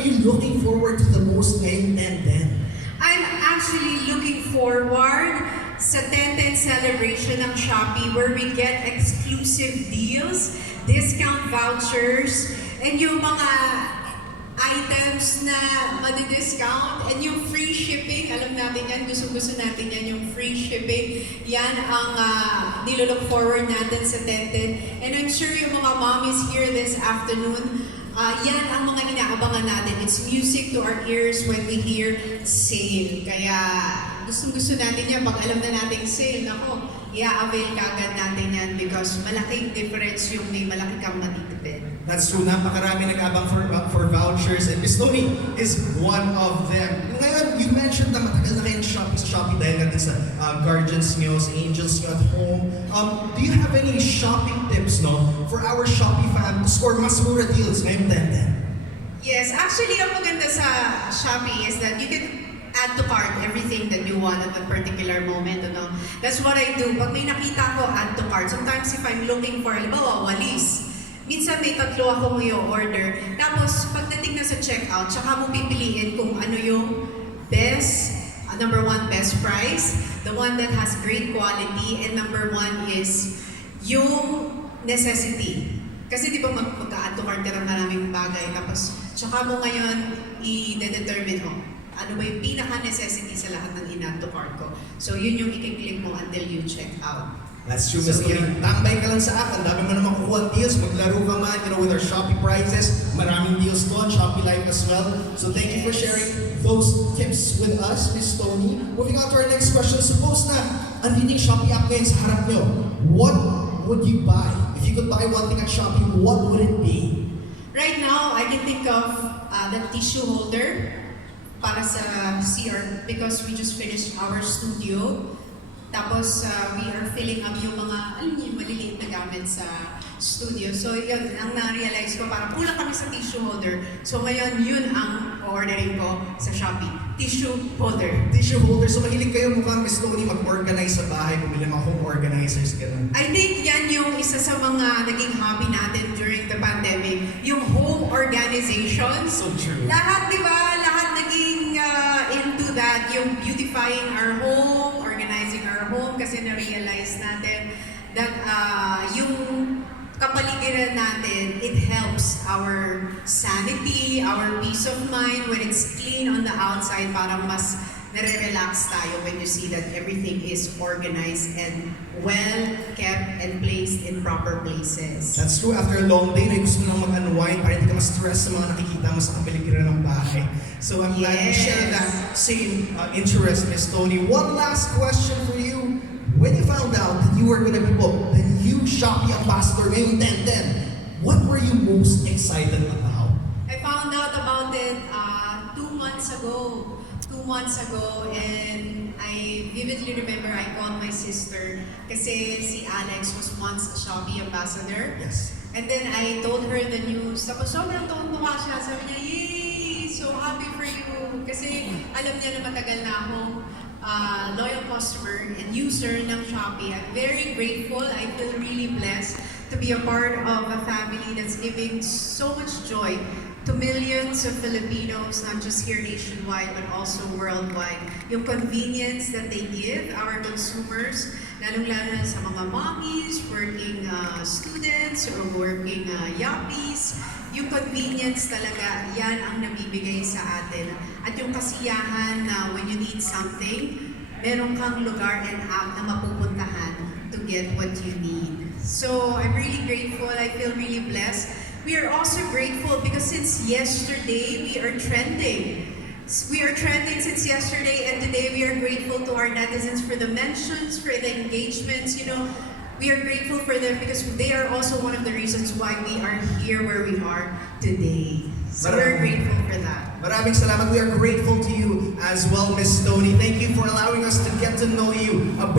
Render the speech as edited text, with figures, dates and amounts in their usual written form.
are you looking forward to the most ngayong 10-10? I'm actually looking forward sa 10-10 celebration ng Shopee where we get exclusive deals, discount vouchers, and yung mga items na madi-discount, and yung free shipping. Alam natin yan, gusto-gusto natin yan, yung free shipping. Yan ang nilook forward natin sa 10-10. And I'm sure yung mga mommies here this afternoon, yan ang mga inaabangan natin. It's music to our ears when we hear sale. Kaya gusto natin yan. Pag alam na natin sale, nako, i-avail kagad natin yan because malaking difference yung may malaki kang matitipid. That's true. Napakarami nag-abang for vouchers, and Miss Toni is one of them. Ngayon, you mentioned na matagal na kayo sa Shopee dahil natin sa guardians nyo, sa angels nyo at home. Do you have any shopping tips for our Shopee fam to score mas mura deals ngayong 10-10? Yes, actually, ang maganda sa Shopee is that you can add to cart everything that you want at a particular moment. That's what I do. Pag may nakita ko, add to cart. Sometimes if I'm looking for, halimbawa, walis, minsan may tatlo ako mo yung order. Tapos, pagdating na sa checkout, tsaka mo pipiliin kung ano yung best, number one, best price, the one that has great quality, and number one is yung necessity. Kasi di ba mag-add to cart ka ng maraming bagay, tapos tsaka mo ngayon i-determine, ano ba yung pinaka-necessity sa lahat ng in-add to cart ko. So yun yung i-click mo until you check out. That's true, Miss Toni. Tambay ka lang sa akin. Dami mo naman kukuha deals. Maglaro ka man, with our Shopee prices. Maraming deals doon. Shopee Live as well. So thank you for sharing those tips with us, Miss Toni. Moving on to our next question. Suppose na andito yung Shopee app ngayon sa harap nyo. What would you buy? If you could buy one thing at Shopee, what would it be? Right now, I can think of the tissue holder para sa CR because we just finished our studio. Tapos we are filling up yung mga, maliliit na gamit sa studio. So yun, ang na-realize ko, parang kulang kami sa tissue holder. So ngayon, yun ang ordering ko sa Shopee. Tissue holder. Tissue holder. So mahilig kayo mukhang Miss Toni mag-organize sa bahay, bumili mga home organizers, gano'n. I think yan yung isa sa mga naging hobby natin during the pandemic. Yung home organization. So true. Lahat, di ba? Lahat naging into that. Yung beautifying our home, organizing our home, kasi na-realize natin that yung kapaligiran natin, it helps our sanity, our peace of mind when it's clean on the outside. Parang mas nare-relax tayo when you see that everything is organized and well kept and placed in proper places. That's true. After a long day, gusto mo nang mag-unwind para hindi ka ma-stress sa mga nakikita mo sa kapaligiran ng bahay. So I'm glad you share that same interest, Miss Toni. One last question for you. When you found out that you were going to be booked, the new Shopee ambassador ngayong 10-10, what were you most excited about? I found out about it 2 months ago. 2 months ago, and I vividly remember I called my sister kasi si Alex was once a Shopee ambassador. Yes. And then I told her the news. Tapos sobrang tuwa siya. Sabi niya, yay! So happy for you. Kasi alam niya na matagal na akong loyal customer and user ng Shopee. I'm very grateful. I feel really blessed to be a part of a family that's giving so much joy to millions of Filipinos, not just here nationwide, but also worldwide. Yung convenience that they give our consumers, lalong-lalo na sa mga mommies, working students, or working yuppies, yung convenience talaga, yan ang nabibigay sa atin. At yung kasiyahan na when you need something, meron kang lugar and app na mapupuntahan to get what you need. So I'm really grateful. I feel really blessed. We are also grateful because since yesterday, we are trending. We are trending since yesterday, and today we are grateful to our netizens for the mentions, for the engagements. We are grateful for them because they are also one of the reasons why we are here where we are today. So we're grateful for that. Maraming salamat. We are grateful to you as well, Miss Toni. Thank you for allowing us to get to know you a bit.